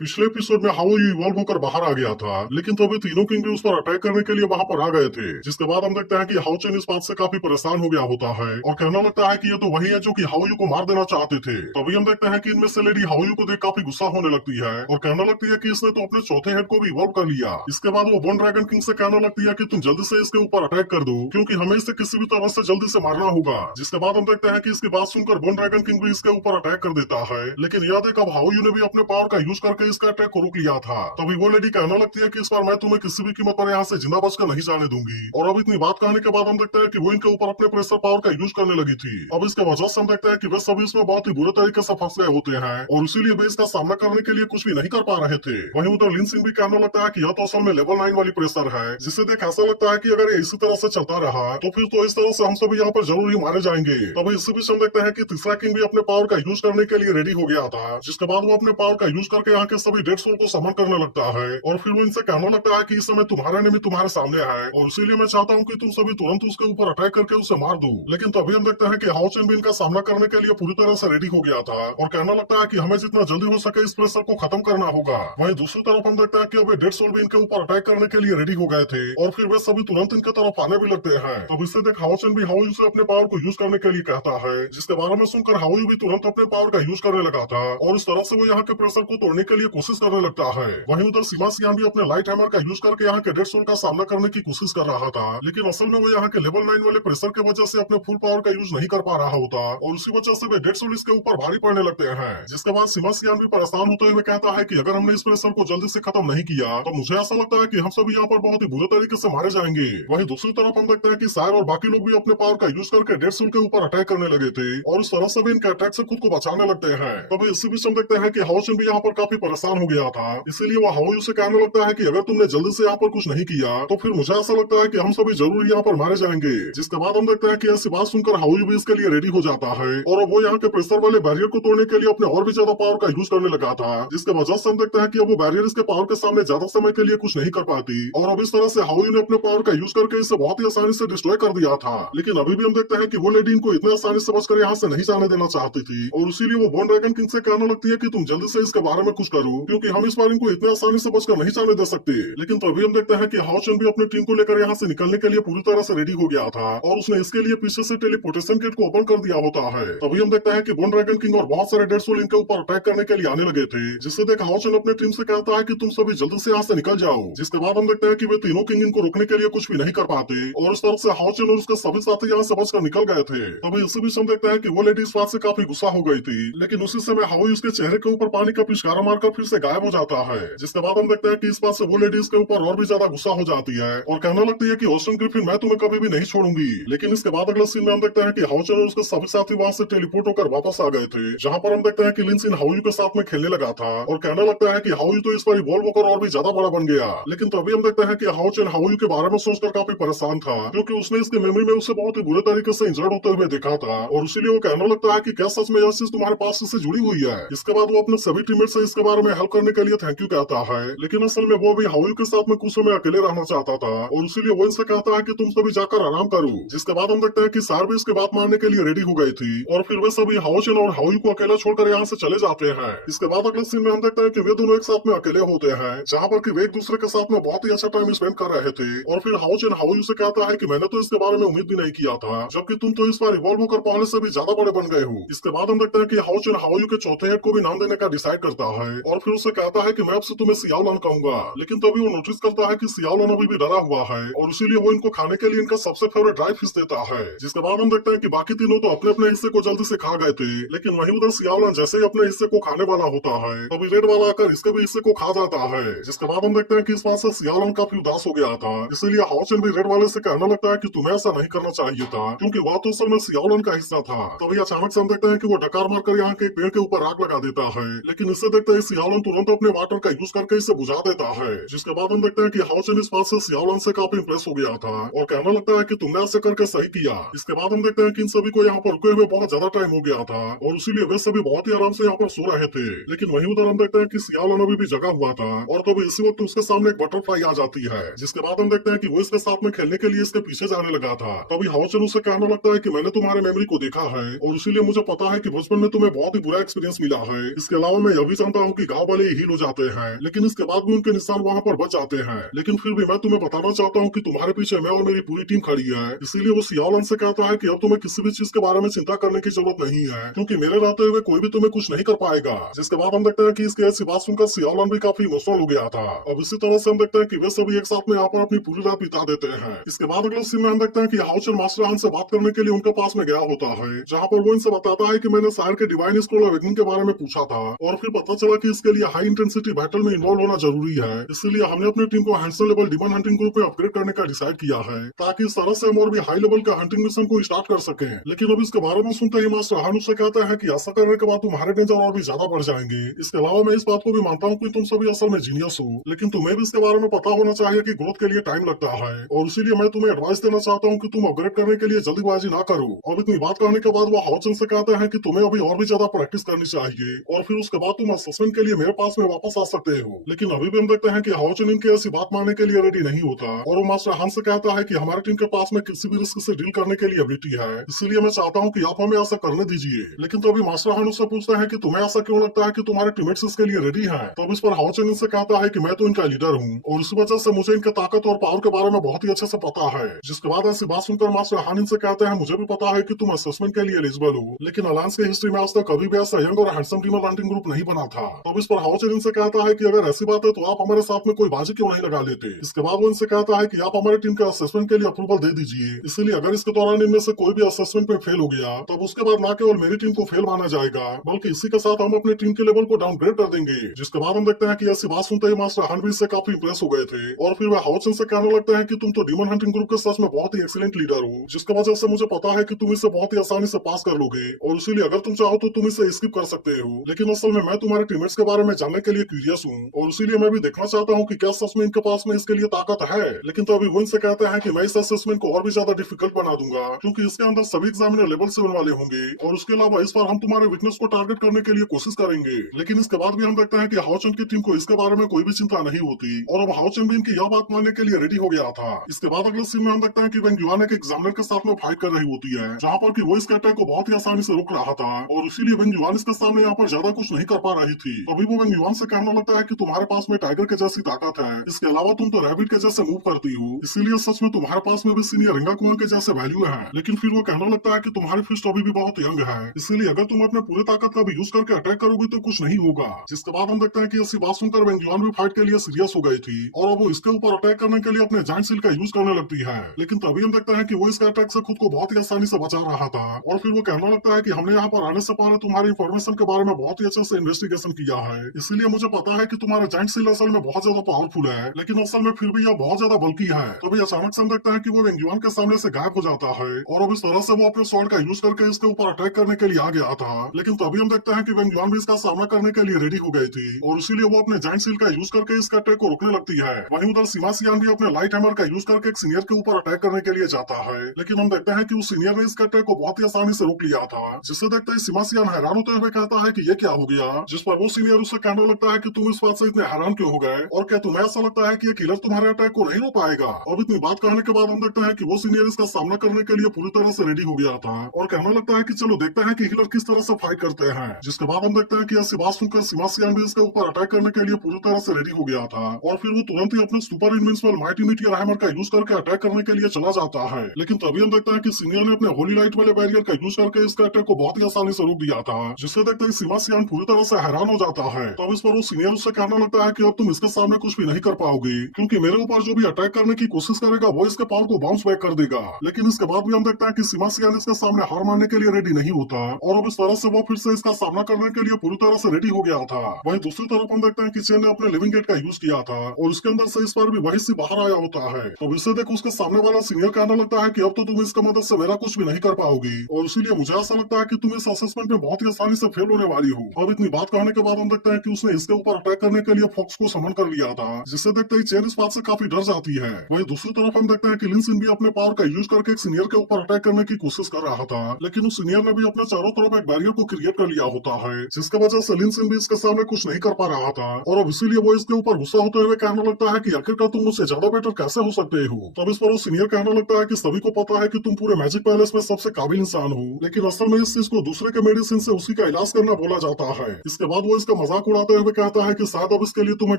पिछले एपिसोड में how you evolve होकर बाहर आ गया था, लेकिन तभी तीनों किंग भी उस पर अटैक करने के लिए वहां पर आ गए थे। जिसके बाद हम देखते हैं कि हाउ चेन इस बात से काफी परेशान हो गया होता है और कहना लगता है कि ये तो वही है जो कि हाउ यू को मार देना चाहते थे। तभी हम देखते हैं कि इनमें से लेडी हाउ यू को देख काफी गुस्सा होने लगती है और कहने लगती है कि इसने तो अपने चौथे हेड को भी इवॉल्व कर लिया। इसके बाद वो वन ड्रैगन किंग से कहने लगती है कि तुम जल्दी से इसके ऊपर अटैक कर दो, क्योंकि हमें इसे किसी भी तरह से जल्दी से मारना होगा। जिसके बाद हम देखते हैं कि इसकी बात सुनकर वन ड्रैगन किंग भी इसके ऊपर अटैक कर देता है, लेकिन याद है अब हाउ यू ने भी अपने पावर का यूज करके इसका अटैक को रोक लिया था। तभी वो लेडी कहने लगती है कि इस बार मैं तुम्हें किसी भी कीमत पर यहाँ से जिंदा बचकर नहीं जाने दूंगी। और अब इतनी बात कहने के बाद हम देखते हैं कि वो इनके ऊपर अपने प्रेशर पावर का यूज करने लगी थी। अब इसके वजह से हम देखते हैं कि वे सभी इसमें बहुत ही बुरे तरीके से फंस गए होते हैं और इसीलिए वे इसका सामना करने के लिए कुछ भी नहीं कर पा रहे थे। वहीं उधर लिन सिंह भी कहने लगता है कि यह तो असल में लेवल 9 वाली प्रेशर है, जिसे देख ऐसा लगता है कि अगर ये इसी तरह से चलता रहा तो फिर तो इस तरह से हम सभी यहाँ पर जरूर ही मारे जाएंगे। तभी इसी बीच हम देखते हैं कि तीसरा किंग भी अपने पावर का यूज करने के लिए रेडी हो गया था। जिसके बाद वो अपने पावर का यूज करके यहाँ के सभी डेड सोल को समन करने लगता है और फिर वो इनसे कहने लगता है कि इस समय तुम्हारा एनिमी तुम्हारे सामने है और इसीलिए मैं चाहता हूँ कि तुम सभी तुरंत उसके ऊपर अटैक करके उसे मार दो। लेकिन तभी हम देखते हैं कि हाउ चेन भी इनका सामना करने के लिए पूरी तरह से रेडी हो गया था और कहना लगता है कि हमें जितना जल्दी हो सके इस प्रेशर को खत्म करना होगा। वहीं दूसरी तरफ हम देखते हैं कि अब डेड सोल भी इनके ऊपर अटैक करने के लिए रेडी हो गए थे और फिर वे सभी तुरंत इनके तरफ आने भी लगते हैं। तब इससे देख हाउ चेन भी हाउ यू से अपने पावर को यूज करने के लिए कहता है, जिसके बारे में सुनकर हाउ यू भी तुरंत अपने पावर का यूज करने लगा था और इस तरह से वो यहाँ के प्रेशर को तोड़ने के लिए कोशिश करने लगता है। वहीं उधर सीमा सियान भी अपने लाइट हैमर का यूज करके यहाँ के डेड सोल का सामना करने की कोशिश कर रहा था, लेकिन असल में वो यहाँ के लेवल 9 वाले प्रेशर के वजह से अपने फुल पावर का यूज नहीं कर पा रहा होता और उसी वजह से वे डेड सोल इसके ऊपर भारी पड़ने लगते हैं। जिसके बाद सीमा सियान भी परेशान होते हुए कहता है कि अगर हमने इस प्रेशर को जल्दी से खत्म नहीं किया तो मुझे ऐसा लगता है कि हम सभी यहाँ पर बहुत ही बुरे तरीके से मारे जाएंगे। वहीं दूसरी तरफ हम देखते हैं कि सायर और बाकी लोग भी अपने पावर का यूज करके डेड सोल के ऊपर अटैक करने लगे थे और इस तरह से भी इनके अटैक से खुद को बचाने लगते हैं। तभी इसी बीच हम देखते हैं कि हाउ चेन भी यहाँ पर काफी परेशान हो गया था, इसीलिए वो हाउ यू से कहने लगता है कि अगर तुमने जल्दी से यहाँ पर कुछ नहीं किया तो फिर मुझे ऐसा लगता है कि हम सभी जरूर यहाँ पर मारे जाएंगे। जिसके बाद हम देखते हैं कि ऐसी बात सुनकर हाउ यू भी इसके लिए रेडी हो जाता है और अब वो यहाँ के प्रेशर वाले बैरियर को तोड़ने के लिए अपने और भी ज्यादा पावर का यूज करने लगा था, जिसके वजह से हम देखते हैं कि अब वो बैरियर इसके पावर के सामने ज्यादा समय के लिए कुछ नहीं कर पाती और अब इस तरह से हाउ यू ने अपने पावर का यूज करके इसे बहुत ही आसानी से डिस्ट्रॉय कर दिया था। लेकिन अभी भी हम देखते हैं कि वो लेडी इनको इतने आसानी से बचकर यहाँ से नहीं जाने देना चाहती थी और इसीलिए वो वन ड्रैगन किंग से कहने लगती है कि तुम जल्दी से इसके बारे में कुछ करो, क्योंकि हम इस बार इनको इतने आसानी से बचकर नहीं जाने दे सकते। लेकिन तभी हम देखते हैं कि हाउ चेन भी अपनी टीम को लेकर यहाँ से निकलने के लिए पूरी तरह से रेडी हो गया था और उसने इसके लिए पीछे से टेलीपोर्टेशन गेट को ओपन कर दिया होता है। तभी हम देखते हैं कि वन ड्रैगन किंग और बहुत सारे डेड सोल इनके ऊपर अटैक करने के लिए आने लगे थे, जिससे देख हाउ चेन अपनी टीम से कहता है कि तुम सभी जल्दी से यहाँ से निकल जाओ। जिसके बाद हम देखते हैं कि वे तीनों किंग इनको रोकने के लिए कुछ भी नहीं कर पाते और इस तरह से हाउ चेन और उसके सभी साथी यहाँ से बचकर निकल गए थे। तभी इसी बीच हम देखते हैं कि वो लेडी इस बात से काफी गुस्सा हो गई थी, लेकिन उसी समय हाउ उसके चेहरे के ऊपर पानी का पिचकारा मारकर फिर से गायब हो जाता है। जिसके बाद हम देखते हैं कि इस बात से वो लेडी इसके ऊपर और भी ज्यादा गुस्सा हो जाती है और कहने लगती है कि ऑस्टिन ग्रिफिन मैं तुम्हें कभी भी नहीं छोड़ूंगी। लेकिन इसके बाद अगले सीन में हम देखते हैं कि हाउ चेन और उसके सभी साथी वहां से टेलीपोर्ट होकर वापस आ गए थे, जहां पर हम देखते हैं कि लिन सिन हाउ यू के साथ में खेलने लगा था और कहने लगता है कि हाउ यू तो इस बार इवॉल्व होकर और भी ज्यादा बड़ा बन गया। लेकिन तभी हम देखते हैं कि हाउ चेन हाउ यू के बारे में सोचकर काफी परेशान था, क्योंकि उसने इसके मेमोरी में उसे बहुत ही बुरे तरीके से इंजर्ड होते हुए देखा था और इसीलिए वो कहने लगता है कि क्या सच में यह चीज तुम्हारे पास से जुड़ी हुई है। इसके बाद वो अपने सभी टीममेट से इसके बारे में हेल्प करने के लिए थैंक यू कहता है, लेकिन असल में वो भी हाउ यू के साथ में कुछ समय अकेले रहना चाहता था और इसीलिए वो इनसे कहता है कि तुम सभी जाकर आराम करो। जिसके बाद हम देखते हैं कि सार भी इसके बात मानने के लिए रेडी हो गई थी और फिर वे सभी हाउ चेन और हाउ यू को अकेला छोड़कर यहाँ से चले जाते हैं। इसके बाद अगले सीन में हम देखते हैं कि वे दोनों एक साथ में अकेले होते हैं, जहाँ पर कि वे एक दूसरे के साथ में बहुत ही अच्छा टाइम स्पेंड कर रहे थे और फिर हाउ चेन हाउ यू से कहता है कि मैंने तो इसके बारे में उम्मीद भी नहीं किया था, जबकि तुम तो इस बार इवॉल्व होकर पहले से भी ज्यादा बड़े बन गए हो। इसके बाद हम देखते हैं कि हाउ चेन हाउ यू के चौथे हेड को भी नाम देने का डिसाइड करता है और फिर उसे कहता है कि मैं अब से तुम्हें सियाओलन कहूंगा। लेकिन तभी वो नोटिस करता है कि सियाओलन अभी भी डरा हुआ है और इसीलिए वो इनको खाने के लिए इनका सबसे फेवरेट ड्राई फिश देता है। जिसके बाद हम देखते हैं कि बाकी तीनों तो अपने अपने हिस्से को जल्दी से खा गए थे, लेकिन वहीं उधर सियाओलन जैसे ही अपने हिस्से को खाने वाला होता है तभी रेड वाला आकर इसके भी हिस्से को खा जाता है। जिसके बाद हम देखते हैं कि इस बात से सियाओलन काफी उदास हो गया था, इसीलिए हाउ चेन भी रेड वाले से कहने लगता है कि तुम्हें ऐसा नहीं करना चाहिए था, क्योंकि वह तो असल में सियाओलन का हिस्सा था। तभी अचानक से हम देखते हैं कि वो डकार मारकर यहाँ के पेड़ के ऊपर आग लगा देता है, लेकिन इससे देखते हैं सियाओलन तुरंत अपने वाटर का यूज करके इसे बुझा देता है। जिसके बाद हम देखते हैं कि हाउ चेन इस बात से सियाओलन से काफी इंप्रेस हो गया था और कहने लगता है कि तुमने ऐसे करके सही किया। इसके बाद हम देखते हैं कि इन सभी को यहाँ पर रुके हुए बहुत ज्यादा टाइम हो गया था और इसीलिए वे सभी बहुत ही आराम से यहाँ पर सो रहे थे। लेकिन वहीं उधर हम देखते हैं कि सियाओलन अभी भी जगा हुआ था और तभी इसी वक्त उसके सामने एक बटरफ्लाई आ जाती है। जिसके बाद हम देखते हैं कि वो इसके साथ में खेलने के लिए इसके पीछे जाने लगा था। तभी हाउ चेन उसे कहने लगता है कि मैंने तुम्हारे मेमोरी को देखा है और इसीलिए मुझे पता है कि बचपन में तुम्हें बहुत ही बुरा एक्सपीरियंस मिला है। इसके अलावा मैं यह भी जानता हूँ कि गांव वाले हील हो जाते हैं, लेकिन इसके बाद भी उनके निशान वहाँ पर बच जाते हैं। लेकिन फिर भी मैं तुम्हें बताना चाहता हूँ कि तुम्हारे पीछे मैं और मेरी पूरी टीम खड़ी है। इसीलिए वो सियालन से कहता है कि अब तुम्हें किसी भी चीज के बारे में चिंता करने की जरूरत नहीं है, क्योंकि मेरे रहते हुए कोई भी तुम्हें कुछ नहीं कर पाएगा। जिसके बाद हम देखते हैं कि इसकी ऐसी बात सुनकर सियालन भी काफी इमोशनल हो गया था। अब इसी तरह से हम देखते हैं कि वे सभी एक साथ में यहाँ पर अपनी पूरी रात बिता देते हैं। इसके बाद अगले सीन में हम देखते हैं कि हाउचन मास्टर हान से बात करने के लिए उनके पास में गया होता है, जहाँ पर वो इनसे बताता है कि मैंने शहर के डिवाइन स्क्रॉल अवेकनिंग के बारे में पूछा था और फिर पता चला कि इसके लिए हाई इंटेंसिटी बैटल में इन्वॉल्व होना जरूरी है। इसलिए हमने अपनी टीम को handsome level demon hunting group में अपग्रेड करने का डिसाइड किया है, ताकि इस तरह से हम और भी हाई लेवल का हंटिंग मिशन को स्टार्ट कर सके। लेकिन अब इसके बारे में सुनते ही मास्टर हान उससे कहता है कि ऐसा करने के बाद तुम्हारे डेंजर और भी ज्यादा बढ़ जाएंगे। इसके अलावा मैं इस बात को भी मानता हूँ कि तुम सभी असल में जीनियस हो, लेकिन तुम्हें भी इसके बारे में पता होना चाहिए कि ग्रोथ के लिए टाइम लगता है, और इसीलिए मैं तुम्हें एडवाइस देना चाहता हूँ कि तुम अपग्रेड करने के लिए जल्दीबाजी ना करो। और इतनी बात करने के बाद वो हाउचन से कहते हैं कि तुम्हें अभी और भी ज्यादा प्रैक्टिस करनी चाहिए, और फिर उसके बाद तुम असेसमेंट के लिए मेरे पास में वापस आ सकते हो। लेकिन अभी भी हम देखते हैं कि हाउचन इनकी ऐसी बात मानने के लिए रेडी नहीं होता, और वो मास्टर हान से कहता है कि हमारी टीम के पास में किसी भी रिस्क से डील करने के लिए एबिलिटी है, इसलिए मैं चाहता हूँ कि आप हमें ऐसा करने दीजिए। लेकिन तो अभी मास्टर हान उससे पूछते हैं कि तुम्हें ऐसा क्यों लगता है कि तुम्हारे टीममेट्स इसके लिए रेडी हैं। तो अब इस पर हाउचन इनसे कहता है कि मैं तो इनका लीडर हूँ, और इस वजह से मुझे इनके ताकत और पावर के बारे में बहुत ही अच्छे से पता है। जिसके बाद ऐसी बात सुनकर मास्टर हान इनसे कहते हैं मुझे भी पता है कि तुम असेसमेंट के लिए एलिजिबल हो, लेकिन अलायंस की हिस्ट्री में आज तक कभी भी ऐसा यंग और हैंडसम टीम हंटिंग ग्रुप नहीं बना था। तो अब इस पर हाउचन इनसे कहता है कि अगर ऐसी बात है तो आप हमारे साथ में कोई बाजी क्यों नहीं लगा लेते। इसके बाद वो इनसे कहता है कि आप हमारी टीम के असेसमेंट के लिए अप्रूवल दे दीजिए, इसलिए अगर इसके दौरान इनमें से कोई भी असेसमेंट में फेल हो गया तब उसके बाद न केवल मेरी टीम को फेल माना जाएगा, बल्कि इसी के साथ हम अपनी टीम के लेवल को डाउनग्रेड कर देंगे। जिसके बाद हम देखते हैं कि ऐसी बात सुनते ही मास्टर हान भी इससे काफी इंप्रेस हो गए थे, और फिर वे हाउचन से कहने लगते हैं कि तुम तो डीमन हंटिंग ग्रुप के सच में बहुत ही एक्सीलेंट लीडर हो, जिसकी वजह से मुझे पता है कि तुम इसे बहुत ही आसानी से पास कर लोगे, और इसीलिए अगर तुम चाहो तो तुम इसे स्किप कर सकते हो। लेकिन असल में मैं तुम्हारे टीममेट्स के बारे में जानने के लिए क्यूरियस हूँ, और इसीलिए मैं भी देखना चाहता हूँ कि क्या सच में इनके पास में इसके लिए ताकत है। लेकिन तो अभी वो इनसे कहते हैं कि मैं इस असेसमेंट को और भी ज्यादा डिफिकल्ट बना दूंगा, क्योंकि इसके अंदर सभी एग्जामिनर लेवल 7 वाले होंगे, और उसके अलावा इस बार हम तुम्हारे वीकनेस को टारगेट करने के लिए कोशिश करेंगे। लेकिन इसके बाद भी हम देखते हैं कि हाउचन की टीम को इसके बारे में कोई भी चिंता नहीं होती, और अब हाउचन भी इनकी यह बात मानने के लिए रेडी हो गया था। इसके बाद अगले सीन में हम देखते हैं कि वेंग युआन एक एग्जामिनर के साथ में फाइट कर रही होती है, जहाँ पर कि वो इसके अटैक को बहुत ही आसानी से रोक रहा था, और इसीलिए वेंग युआन इसके सामने यहाँ पर ज्यादा कुछ नहीं कर पा रही थी। अभी वो वेंग युआन से कहने लगता है कि तुम्हारे पास में टाइगर के जैसी ताकत है, इसके अलावा तुम तो रैबिट के जैसे मूव करती हो, इसीलिए सच में तुम्हारे पास में भी सीनियर रिंगाकुआन के जैसे वैल्यू है। लेकिन फिर वो कहने लगता है कि तुम्हारी फिस्ट अभी भी बहुत यंग है, इसलिए अगर तुम अपने पूरे ताकत का भी यूज करके अटैक करोगी तो कुछ नहीं होगा। जिसके बाद हम देखते हैं कि ऐसी बात सुनकर वेंग युआन भी फाइट के लिए सीरियस हो गई थी, और अब वो इसके ऊपर अटैक करने के लिए अपने जाइंट सील का यूज करने लगती है। लेकिन तभी हम देखते हैं कि वो इसके अटैक से खुद को बहुत ही आसानी से बचा रहा था, और फिर वो कहने लगता है कि हमने यहाँ पर आने से पहले तुम्हारी इन्फॉर्मेशन के बारे में बहुत ही अच्छे से इन्वेस्टिगेशन किया है, इसीलिए मुझे पता है कि तुम्हारा जाइंट सील असल में बहुत ज्यादा पावरफुल है, लेकिन असल में फिर भी यह बहुत ज्यादा बल्कि है। तभी अचानक से हम देखते हैं कि वो वेंग युआन के सामने से गायब हो जाता है, और अब इस तरह से वो अपने स्वॉर्ड का यूज करके इसके ऊपर अटैक करने के लिए आ गया था। लेकिन तभी हम देखते हैं कि वेंग युआन भी इसका सामना करने के लिए रेडी हो गई थी, और इसीलिए वो अपने जाइंट सील का यूज करके इसका अटैक को रोकने लगती है। वहीं उधर सीमा सियान भी अपने लाइट हैमर का यूज करके एक सीनियर के ऊपर अटैक करने के लिए जाता है, लेकिन हम देखते हैं कि उस सीनियर ने इसका अटैक को बहुत ही आसानी से रोक लिया था। जिससे देखते ही सीमा सियान हैरान होते हुए कहता है कि ये क्या हो गया, जिस पर वो सीनियर उससे कहने लगता है कि तुम इस बात से इतने हैरान क्यों हो गए, और क्या तुम्हें ऐसा लगता है कि ये किलर तुम्हारे अटैक को नहीं रोक पाएगा। अब इतनी बात कहने के बाद हम देखते हैं कि वो सीनियर इसका सामना करने के लिए पूरी तरह से रेडी हो गया था, और कहने लगता है कि चलो देखते हैं कि हिलर किस तरह से फाइट करते हैं। जिसके बाद हम देखते हैं कि ऐसी बात सुनकर सीमा सियान भी इसके ऊपर अटैक करने के लिए पूरी तरह से रेडी हो गया था, और फिर वो तुरंत ही अपने super invincible mighty meteor hammer का यूज करके अटैक करने के लिए चला जाता है। लेकिन तभी हम देखते हैं कि सीनियर ने अपने होली लाइट वाले बैरियर का यूज करके इसका अटैक को बहुत ही आसानी से रोक दिया था, जिससे देखते ही सीमा सियान पूरी तरह से हैरान हो जाता है। तब इस पर वो सीनियर उससे कहने लगता है कि अब तुम इसके सामने कुछ भी नहीं कर पाओगे, क्योंकि मेरे ऊपर जो भी अटैक करने की कोशिश करेगा वो इसके पावर को बाउंस बैक कर देगा। लेकिन इसके बाद भी हम देखते हैं कि सीमा सियान इसके सामने हार मानने के लिए रेडी नहीं होता, और अब इस तरह से वो फिर से इसका सामना करने के लिए पूरी तरह से रेडी हो गया था। वहीं दूसरी तरफ हम देखते हैं कि चेन ने अपने लिविंग गेट का यूज किया था, और इसके अंदर से इस बार भी वही से बाहर आया होता है। तो इसे देख उसके सामने वाला सीनियर कहने लगता है कि अब तो तुम इसका मदद से मेरा कुछ भी नहीं कर पाओगी, और इसीलिए मुझे ऐसा लगता है कि तुम इस असेसमेंट में बहुत ही आसानी से फेल होने वाली हो। अब इतनी बात कहने के बाद हम देखते हैं कि उसने इसके ऊपर अटैक करने के लिए फॉक्स को समन कर लिया था, जिससे देखते ही चेन इस बात से काफी डर जाती है। वहीं दूसरी तरफ हम देखते हैं कि लिन सिन भी अपने पावर का यूज करके एक सीनियर के ऊपर अटैक करने की कोशिश कर रहा था, लेकिन उस सीनियर ने भी अपने चारों तरफ एक बैरियर को क्रिएट कर लिया होता है, जिसके वजह से लिन सिन भी इसके सामने कुछ नहीं कर पा रहा था, और अब इसीलिए वो इसके ऊपर गुस्सा होते हुए कहने लगता है कि आखिरकार तुम मुझसे ज्यादा बेटर कैसे हो सकते हो। तब इस पर वो सीनियर कहने लगता है कि सभी को पता है कि तुम पूरे मैजिक पैलेस में सबसे काबिल इंसान हो, लेकिन असल में इस चीज को दूसरे के मेडिसिन से उसी का इलाज करना बोला जाता है। इसके बाद वो इसका उसका मजाक उड़ाते हुए कहता है कि शायद अब इसके लिए तुम्हें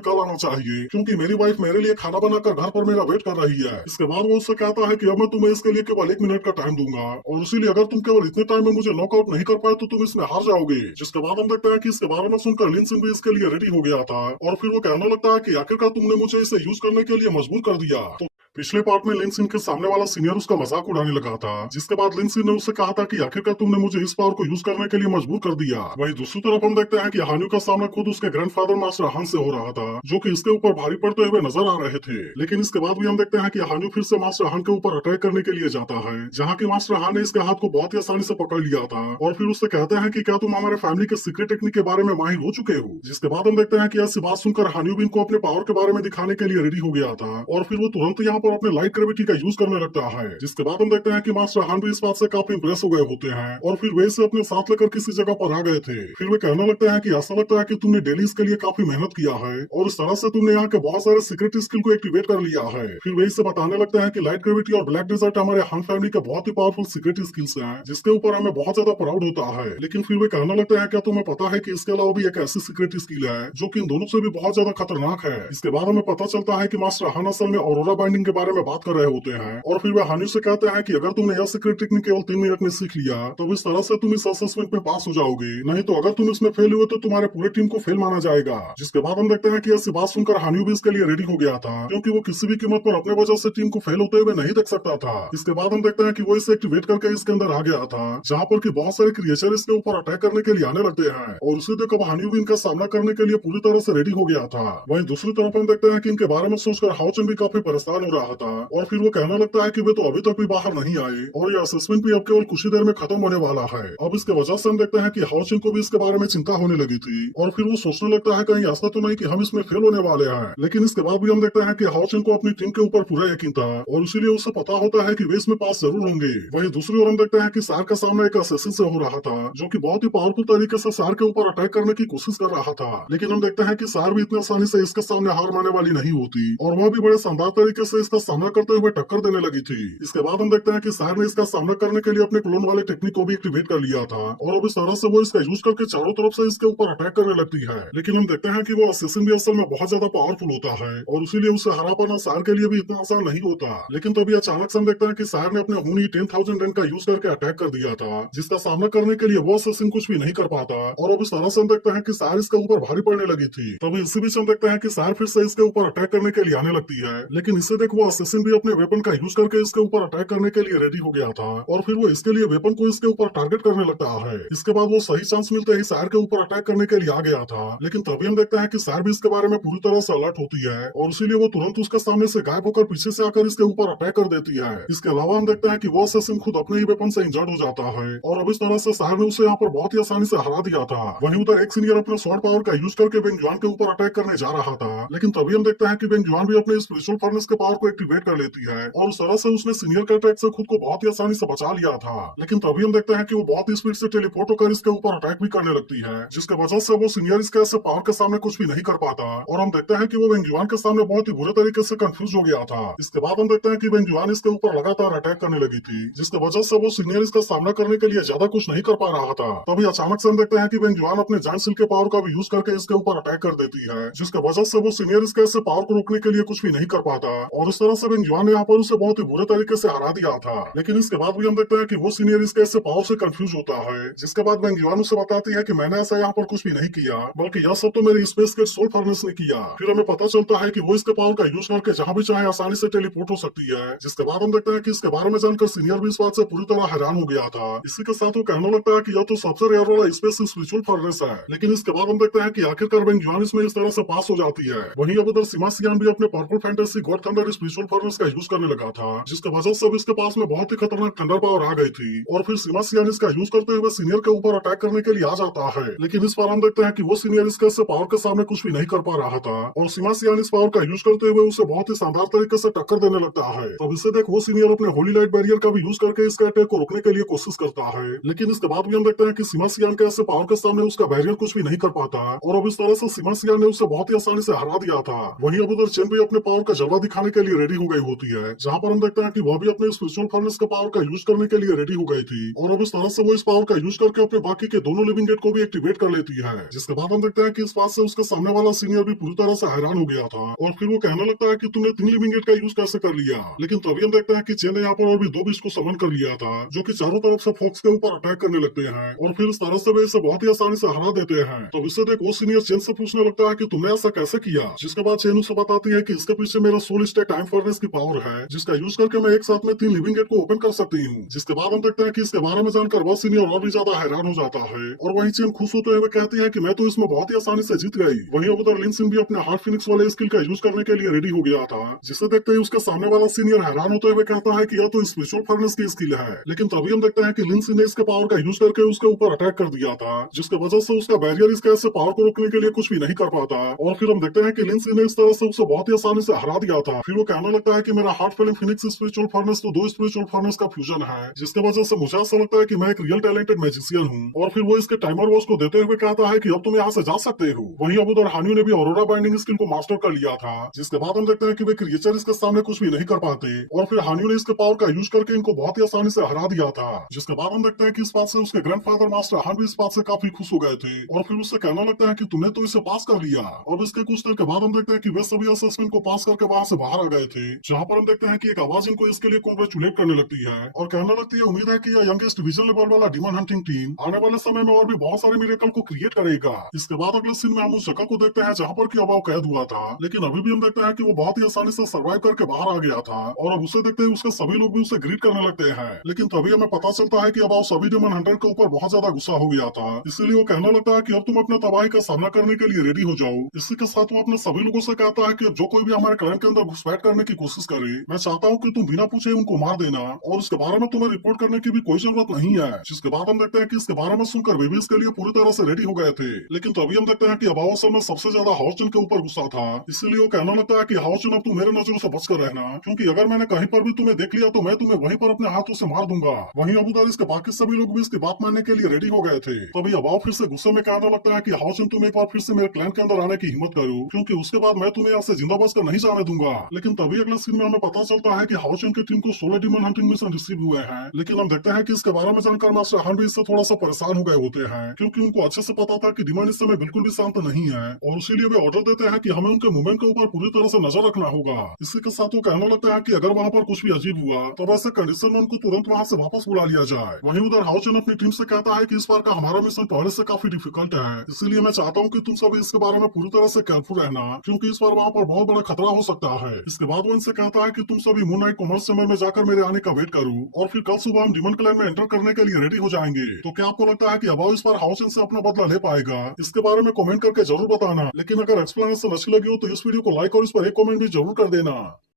कल आना चाहिए, क्योंकि मेरी वाइफ मेरे लिए खाना बनाकर घर पर मेरा वेट कर रही है। इसके बाद वो उससे कहता है कि अब मैं तुम्हें इसके लिए केवल 1 मिनट का टाइम दूंगा, और इसीलिए अगर तुम केवल इतने टाइम में मुझे नॉकआउट नहीं कर पाए तो तुम इसमें हार जाओगे। जिसके बाद हम देखते हैं कि इसके बारे में सुनकर लिनसिन भी इसके लिए रेडी हो गया था, और फिर वो कहने लगता है कि आखिरकार तुमने मुझे इसे यूज करने के लिए मजबूर कर दिया। तो पिछले पार्ट में लिनसिन के सामने वाला सीनियर उसका मजाक उड़ाने लगा था, जिसके बाद लिनसिन ने उससे कहा था कि आखिरकार तुमने मुझे इस पावर को यूज करने के लिए मजबूर कर दिया। वहीं दूसरी तरफ हम देखते हैं कि हान्यू का सामना खुद उसके ग्रैंडफादर मास्टर हान से हो रहा था, जो कि इसके ऊपर भारी पड़ते हुए नजर आ रहे थे। लेकिन इसके बाद भी हम देखते हैं कि हान्यू फिर से मास्टर हान के ऊपर अटैक करने के लिए जाता है, जहाँ की मास्टर हान ने इसके हाथ को बहुत ही आसानी से पकड़ लिया था, और फिर उससे कहते हैं कि क्या तुम हमारे फैमिली के सीक्रेट टेक्निक के बारे में माहिर हो चुके हो। जिसके बाद हम देखते हैं कि ऐसी बात सुनकर हान्यू भी इनको अपने पावर के बारे में दिखाने के लिए रेडी हो गया था, और फिर वो तुरंत यहाँ पर अपने लाइट ग्रेविटी का यूज करने लगता है। जिसके बाद हम देखते हैं कि मास्टर हान भी इस बात से काफी इंप्रेस हो गए होते हैं, और फिर वे इसे अपने साथ लेकर किसी जगह पर आ गए थे। फिर वे कहने लगते हैं कि ऐसा लगता है कि तुमने डेली इसके लिए काफी मेहनत किया है, और इस तरह से तुमने यहाँ के बहुत सारे सीक्रेट स्किल को एक्टिवेट कर लिया है। फिर वे इसे बताने लगते हैं कि लाइट ग्रेविटी और ब्लैक डेजर्ट हमारे हान फैमिली के बहुत ही पावरफुल सीक्रेट स्किल्स हैं, जिसके ऊपर हमें बहुत ज्यादा प्राउड होता है। लेकिन फिर वे कहने लगते हैं क्या तुम्हें पता है कि इसके अलावा भी एक ऐसी सीक्रेट स्किल है जो कि इन दोनों से भी बहुत ज्यादा खतरनाक है। इसके बाद हमें पता चलता है कि मास्टर हान असल में ऑरोरा बाइंडिंग के बारे में बात कर रहे होते हैं, और फिर वे हान्यू से कहते हैं कि अगर तुमने यह सीक्रेट टेक्निक केवल 3 मिनट में सीख लिया तो इस तरह से तुम इस असेसमेंट में पास हो जाओगे, नहीं तो अगर तुम इसमें फेल हुए तो तुम्हारे पूरे टीम को फेल माना जाएगा। जिसके बाद हम देखते हैं कि ऐसी बात सुनकर हान्यू भी इसके लिए रेडी हो गया था, क्योंकि वो किसी भी कीमत पर अपने वजह से टीम को फेल होते हुए नहीं देख सकता था। इसके बाद हम देखते हैं कि वो इसे एक्टिवेट करके इसके अंदर आ गया था, जहाँ पर की बहुत सारे क्रिएचर इसके ऊपर अटैक करने के लिए आने लगते हैं, और उसी देख अब हान्यू भी इनका सामना करने के लिए पूरी तरह से रेडी हो गया था। वहीं दूसरी तरफ हम देखते हैं कि इनके बारे में सोचकर हाओचन भी काफी परेशान हो रहा था, और फिर वो कहने लगता है कि वे तो अभी तक भी बाहर नहीं आए, और ये असेसमेंट भी अब केवल कुछ ही देर में खत्म होने वाला है। अब इसके वजह से हम देखते हैं कि हाओचन को भी इसके बारे में चिंता होने लगी थी, और फिर वो सोचने लगता है कहीं ऐसा तो नहीं कि हम इसमें फेल होने वाले हैं। लेकिन इसके बाद भी हम देखते हैं कि हाओचन को अपनी टीम के ऊपर पूरा यकीन था, और इसीलिए उसे पता होता है कि वे इसमें पास जरूर होंगे। वहीं दूसरी ओर हम देखते हैं कि सार का सामना एक असेसिन से हो रहा था, जो कि बहुत ही पावरफुल तरीके से सार के ऊपर अटैक करने की कोशिश कर रहा था। लेकिन हम देखते हैं कि सार भी इतनी आसानी से इसके सामने हार मानने वाली नहीं होती, और वह भी बड़े शानदार तरीके से इसका सामना करते हुए टक्कर देने लगी थी। इसके बाद हम देखते हैं कि सार ने इसका सामना करने के लिए अपने क्लोन वाले टेक्निक को भी एक्टिवेट कर लिया था, और अब इस तरह से वो इसका यूज करके चारों तरफ से इसके ऊपर अटैक करने लगती है। लेकिन हम देखते हैं कि वो असेसिन भी असल में बहुत ज्यादा पावरफुल होता है, और इसीलिए उसे हरा पाना सार के लिए भी इतना आसान नहीं होता। लेकिन तभी अचानक से हम देखते हैं कि सार ने अपने हुनी 10,000 रन का यूज करके अटैक कर दिया था, जिसका सामना करने के लिए वो असेसिन कुछ भी नहीं कर पाता, और अब इस तरह से हम देखते हैं कि सार इसके ऊपर भारी पड़ने लगी थी। तभी इसी बीच हम देखते हैं कि सार फिर से इसके ऊपर अटैक करने के लिए आने लगती है, लेकिन इसे देख वो असेसिन भी अपने वेपन का यूज करके इसके ऊपर अटैक करने के लिए रेडी हो गया था, और फिर वो इसके लिए वेपन को इसके ऊपर टारगेट करने लगता है। इसके बाद वो सही चांस मिलते ही सार के ऊपर अटैक करने के लिए आ गया था, लेकिन तभी हम देखते हैं कि सार भी इसके बारे में पूरी तरह से अलर्ट होती है, और इसीलिए वो तुरंत उसके सामने से गायब होकर पीछे से आकर इसके ऊपर अटैक कर देती है। इसके अलावा हम देखते हैं कि वो असेसिन खुद अपने ही वेपन से इंजर्ड हो जाता है, और अब इस तरह से सार ने उसे यहाँ पर बहुत ही आसानी से हरा दिया था। वहीं उधर एक सीनियर अपने स्वॉर्ड पावर का यूज करके वेंग जुआन के ऊपर अटैक करने जा रहा था, लेकिन तभी हम देखते हैं कि वेंग जुआन भी अपने स्पिरिचुअल फर्नेस के पावर को एक्टिवेट कर लेती है, और उस तरह से उसने सीनियर के अटैक से खुद को बहुत ही आसानी से बचा लिया था। लेकिन तभी हम देखते हैं कि वो बहुत ही स्पीड से टेलीपोर्ट होकर इसके ऊपर अटैक भी करने लगती है, जिसके वजह से वो सीनियर इसके ऐसे पावर के सामने कुछ भी नहीं कर पाता, और हम देखते हैं कि वो वेंग जुआन के सामने बहुत ही बुरे तरीके से कंफ्यूज हो गया था। इसके बाद हम देखते हैं कि वेंग जुआन इसके ऊपर लगातार अटैक करने लगी थी, जिसके वजह से वो सीनियर इसका सामना करने के लिए ज्यादा कुछ नहीं कर पा रहा था। तभी अचानक से हम देखते हैं कि वेंग जुआन अपने जायंट सील के पावर का भी यूज करके इसके ऊपर अटैक कर देती है, जिसके वजह से वो सीनियर इसके ऐसे पावर को रोकने के लिए कुछ भी नहीं कर पाता, और इस तरह से वेंग जुआन ने यहाँ पर उसे बहुत ही बुरे तरीके से हरा दिया था। लेकिन इसके बाद भी हम देखते हैं कि वो सीनियर इसके ऐसे पावर से कंफ्यूज होता है, जिसके बाद वेंग जुआन उसे बताती है कि मैंने ऐसा यहाँ पर कुछ भी नहीं किया, बल्कि यह सब तो मेरी स्पेस के सोल फर्नेस ने किया। फिर हमें पता चलता है कि वो इसके पावर का यूज करके जहाँ भी चाहे आसानी से टेलीपोर्ट हो सकती है, जिसके बाद हम देखते हैं कि इसके बारे में जानकर सीनियर भी इस बात से पूरी तरह हैरान हो गया था। इसी के साथ वो कहने लगता है कि यह तो सबसे रेयर वाला स्पेस स्पिरिचुअल फर्नेस है। लेकिन इसके बाद हम देखते हैं कि आखिरकार वेंग जुआन इसमें इस तरह से पास हो जाती है। वहीं अब उधर सीमा सियान भी अपने purple fantasy God thunder spiritual furnace का यूज करने लगा था, जिसके वजह से अब इसके पास में बहुत ही खतरनाक थंडर पावर आ गई थी, और फिर सीमा सियान इसका यूज करते हुए सीनियर के ऊपर अटैक करने के लिए आ जाता है। लेकिन इस बार हम देखते हैं कि वो सीनियर इसके ऐसे पावर के सामने कुछ भी नहीं कर पा रहा था, और सीमा सियान इस पावर का यूज करते हुए उसे बहुत ही शानदार तरीके से टक्कर देने लगता है। तब इसे देख वो सीनियर अपने होली लाइट बैरियर का भी यूज करके इसके अटैक को रोकने के लिए कोशिश करता है, लेकिन इसके बाद भी हम देखते हैं कि सीमा सियान के ऐसे पावर के सामने उसका बैरियर कुछ भी नहीं कर पाता, और अब इस तरह से सीमा सियान ने उसे बहुत ही आसानी से हरा दिया था। वहीं अब उधर चेन भी अपने पावर का जलवा दिखाने के लिए लिए रेडी हो गई होती है, जहाँ पर हम देखते हैं कि वह भी अपने स्पिरिचुअल फर्नेस के पावर का यूज करने के लिए रेडी हो गई थी और अब इस तरह से वो इस पावर का यूज करके अपने बाकी के दोनों लिविंग गेट को भी एक्टिवेट कर लेती है। जिसके बाद हम देखते हैं कि इस बात से उसके सामने वाला सीनियर भी पूरी तरह से हैरान हो गया था और फिर वो कहने लगता है कि तुमने 3 लिविंग गेट का यूज कैसे कर लिया। लेकिन तभी हम देखते हैं कि चेन ने यहाँ पर और भी 2 बीच को समन कर लिया था, जो कि चारों तरफ से फॉक्स के ऊपर अटैक करने लगते हैं और फिर इस तरह से वे इसे बहुत ही आसानी से हरा देते हैं। तो इससे देख वो सीनियर चेन से पूछने लगता है कि तुमने ऐसा कैसे किया, जिसके बाद चेन उसे बताती है कि इसके पीछे मेरा सोल स्टेक टाइम फर्नेस की पावर है, जिसका यूज करके मैं एक साथ में 3 लिविंग गेट को ओपन कर सकती हूँ। जिसके बाद हम देखते हैं कि इसके बारे में जानकर वह सीनियर और भी ज्यादा हैरान हो जाता है और वही चेन खुश होते हुए कहती है कि मैं तो इसमें बहुत ही आसानी से जीत गई। वहीं अब उधर लिन सिन भी अपने हार्ट फिनिक्स वाले स्किल का यूज करने के लिए रेडी हो गया था, जिसे देखते ही उसके सामने वाला सीनियर हैरान होते हुए कहता है कि यह तो स्पिरिचुअल फर्नेस की स्किल है। लेकिन तभी हम देखते हैं कि लिन सिन ने इसके पावर का यूज करके उसके ऊपर अटैक कर दिया था, जिसके वजह से उसका बैरियर इस गैस से पावर को रोकने के लिए कुछ भी नहीं कर पाता और फिर हम देखते हैं कि लिन सिन ने इस तरह से उसे बहुत ही आसानी से हरा दिया था। फिर वो कहने लगता है कि मेरा heart filling phoenix spiritual furnace तो 2 स्पिरिचुअल फर्नेस का फ्यूजन है, जिसके वजह से मुझे ऐसा लगता है कि मैं एक रियल टैलेंटेड मैजिशियन हूँ। और फिर वो इसके टाइमर वॉच को देते हुए कहता है कि अब तुम यहाँ से जा सकते हो। वहीं अब उधर हान्यू ने भी ऑरोरा बाइंडिंग स्किल को मास्टर कर लिया था, जिसके बाद हम देखते हैं कि वे क्रिएचर इसके सामने कुछ भी नहीं कर पाते और फिर हान्यू ने इसके पावर का यूज करके इनको बहुत ही आसानी से हरा दिया था। जिसके बाद हम देखते हैं कि इस बात से उसके ग्रैंडफादर मास्टर हान भी इस बात से काफी खुश हो गए थे और फिर उससे कहना लगता है कि तुमने तो इसे पास कर लिया। और इसके कुछ देर के बाद हम देखते हैं कि वे सभी असेसमेंट को पास करके वहां से बाहर आ गए थे, जहाँ पर हम देखते हैं कि एक आवाज इनको इसके लिए कॉन्ग्रेचुलेट करने लगती है और कहने लगती है उम्मीद है कि यह यंगेस्ट डिवीजन लेवल वाला डीमन हंटिंग टीम आने वाले समय में और भी बहुत सारे मिरेकल को क्रिएट करेगा। इसके बाद अगले सीन में हम उस जगह को देखते हैं जहाँ पर कि अबाव कैद हुआ था, लेकिन अभी भी हम देखते हैं कि वो बहुत ही आसानी से सर्वाइव करके बाहर आ गया था और अब उसे देखते ही उसके सभी लोग भी उसे ग्रीट करने लगते हैं। लेकिन तभी हमें पता चलता है कि अबाव सभी डीमन हंटर के ऊपर बहुत ज्यादा गुस्सा हो गया था, इसीलिए वो कहने लगता है कि अब तुम अपने तबाही का सामना करने के लिए रेडी हो जाओ। इसी के साथ वो अपने सभी लोगों से कहता है कि जो कोई भी हमारे क्लैन के अंदर घुसपैठ करने की कोशिश करे, मैं चाहता हूँ कि तुम बिना पूछे उनको मार देना और इसके बारे में तुम्हें रिपोर्ट करने की भी कोई जरूरत नहीं है। जिसके बाद हम देखते हैं कि इसके बारे में सुनकर वे भी इसके लिए पूरी तरह से रेडी हो गए थे। लेकिन तभी हम देखते हैं कि अबाव असल में सबसे ज्यादा हाउचन के ऊपर गुस्सा था, इसीलिए वो कहने लगता है कि हाउचन अब तुम मेरे नजरों से बचकर रहना, क्योंकि अगर मैंने कहीं पर भी तुम्हें देख लिया तो मैं तुम्हें वहीं पर अपने हाथों से मार दूंगा। वहीं अब उधर इसके बाकी सभी लोग भी इसकी बात मानने के लिए रेडी हो गए थे। तभी अबाव फिर से गुस्से में कहने लगता है कि हाउचन तुम एक बार फिर से मेरे क्लैन के अंदर आने की हिम्मत करो, क्योंकि उसके बाद मैं तुम्हें यहाँ से जिंदा बचकर नहीं जाने दूंगा। लेकिन तभी अगले सीन में हमें पता चलता है कि हाउचन की टीम को 16 डीमन हंटिंग मिशन रिसीव हुए हैं, लेकिन हम देखते हैं कि इसके बारे में जानकर मास्टर हान भी इससे थोड़ा सा परेशान हो गए होते हैं, क्योंकि उनको अच्छे से पता था कि डीमन इस समय बिल्कुल भी शांत नहीं है और इसीलिए वे ऑर्डर देते हैं कि हमें उनके मूवमेंट के ऊपर पूरी तरह से नजर रखना होगा। इसी के साथ वो कहने लगता है कि अगर वहाँ पर कुछ भी अजीब हुआ तो वैसे कंडीशन में उनको तुरंत वहाँ से वापस बुला लिया जाए। वहीं उधर हाउचन अपनी टीम से कहता है कि इस बार का हमारा मिशन पहले से काफी डिफिकल्ट है, इसीलिए मैं चाहता हूँ कि तुम सभी इसके बारे में पूरी तरह से केयरफुल रहना, क्योंकि इस बार वहाँ पर बहुत बड़ा खतरा हो सकता है। इसके बाद वो इनसे कहता है कि तुम सभी मून नाइट कॉमर्स चैम्बर में जाकर मेरे आने का वेट करो और फिर कल सुबह हम डीमन क्लैन में एंटर करने के लिए रेडी हो जाएंगे। तो क्या आपको लगता है कि अबाव इस बार हाउचन से अपना बदला ले पाएगा? इसके बारे में कमेंट करके जरूर बताना। लेकिन अगर एक्सप्लेनेशन अच्छी लगी हो तो इस वीडियो को लाइक और इस पर एक कमेंट भी जरूर कर देना।